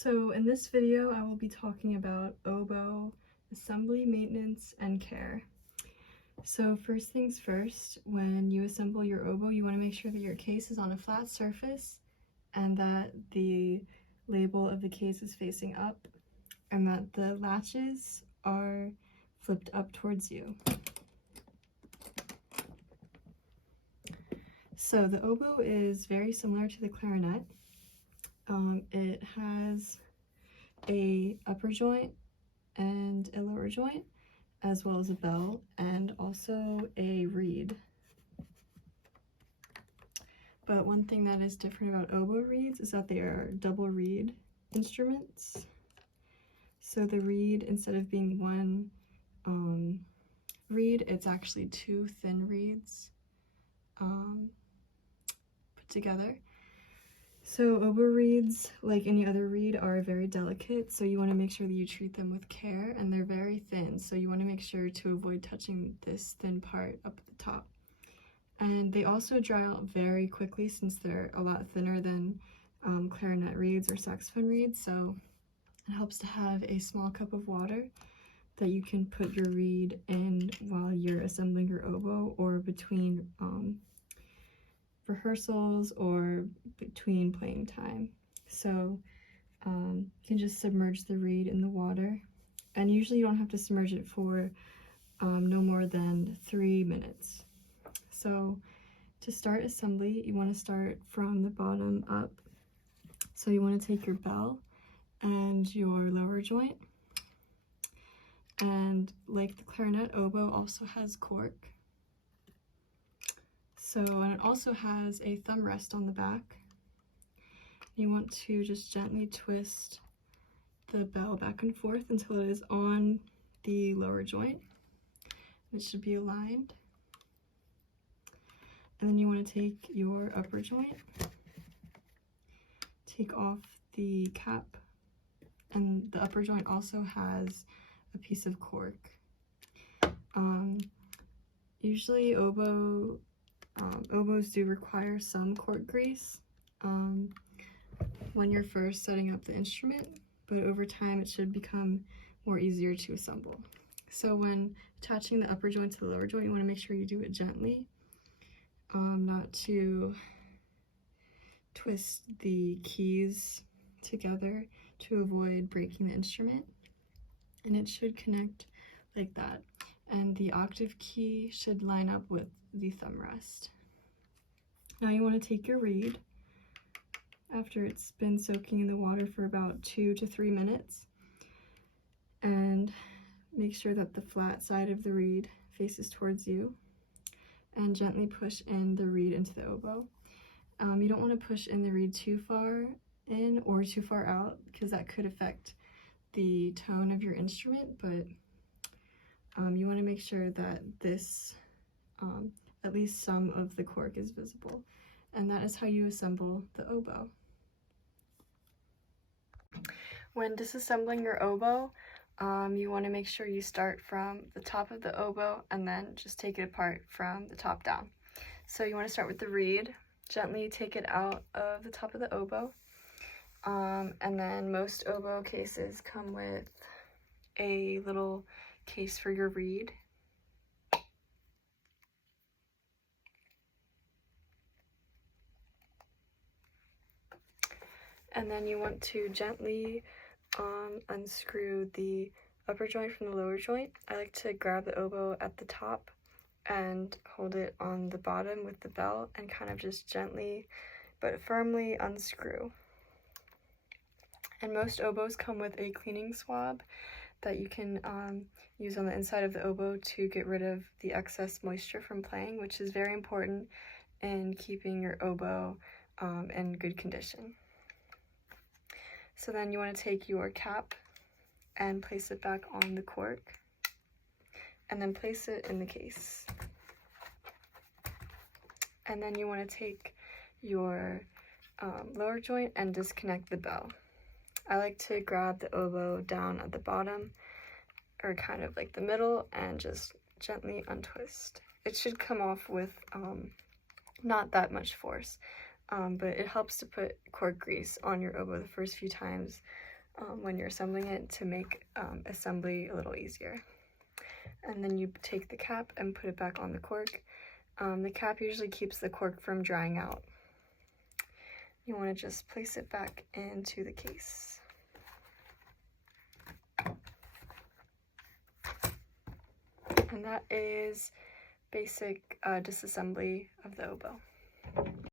So in this video, I will be talking about oboe assembly, maintenance, and care. So first things first, when you assemble your oboe, you want to make sure that your case is on a flat surface and that the label of the case is facing up and that the latches are flipped up towards you. So the oboe is very similar to the clarinet. It has a upper joint and a lower joint, as well as a bell and also a reed. But one thing that is different about oboe reeds is that they are double reed instruments. So the reed, instead of being one reed, it's actually two thin reeds put together. So oboe reeds, like any other reed, are very delicate, so you want to make sure that you treat them with care, and they're very thin, so you want to make sure to avoid touching this thin part up at the top. And they also dry out very quickly since they're a lot thinner than clarinet reeds or saxophone reeds, so it helps to have a small cup of water that you can put your reed in while you're assembling your oboe, or between rehearsals or between playing time. So you can just submerge the reed in the water, and usually you don't have to submerge it for no more than 3 minutes. So to start assembly, you want to start from the bottom up. So you want to take your bell and your lower joint, and like the clarinet, oboe also has cork. So, and it also has a thumb rest on the back. You want to just gently twist the bell back and forth until it is on the lower joint. It should be aligned. And then you want to take your upper joint, take off the cap, and the upper joint also has a piece of cork. Usually oboes do require some cork grease when you're first setting up the instrument, but over time it should become more easier to assemble. So when attaching the upper joint to the lower joint, you want to make sure you do it gently, not to twist the keys together to avoid breaking the instrument. And it should connect like that. And the octave key should line up with the thumb rest. Now you want to take your reed after it's been soaking in the water for about 2 to 3 minutes, and make sure that the flat side of the reed faces towards you, and gently push in the reed into the oboe. You don't want to push in the reed too far in or too far out, because that could affect the tone of your instrument, but you want to make sure that this, at least some of the cork is visible. And that is how you assemble the oboe. When disassembling your oboe, you want to make sure you start from the top of the oboe and then just take it apart from the top down. So you want to start with the reed, gently take it out of the top of the oboe, and then most oboe cases come with a little case for your reed. And then you want to gently unscrew the upper joint from the lower joint. I like to grab the oboe at the top and hold it on the bottom with the bell and kind of just gently but firmly unscrew. And most oboes come with a cleaning swab that you can use on the inside of the oboe to get rid of the excess moisture from playing, which is very important in keeping your oboe in good condition. So then you want to take your cap and place it back on the cork, and then place it in the case. And then you want to take your lower joint and disconnect the bell. I like to grab the oboe down at the bottom, or kind of like the middle, and just gently untwist. It should come off with not that much force, but it helps to put cork grease on your oboe the first few times when you're assembling it to make assembly a little easier. And then you take the cap and put it back on the cork. The cap usually keeps the cork from drying out. You want to just place it back into the case. And that is basic disassembly of the oboe.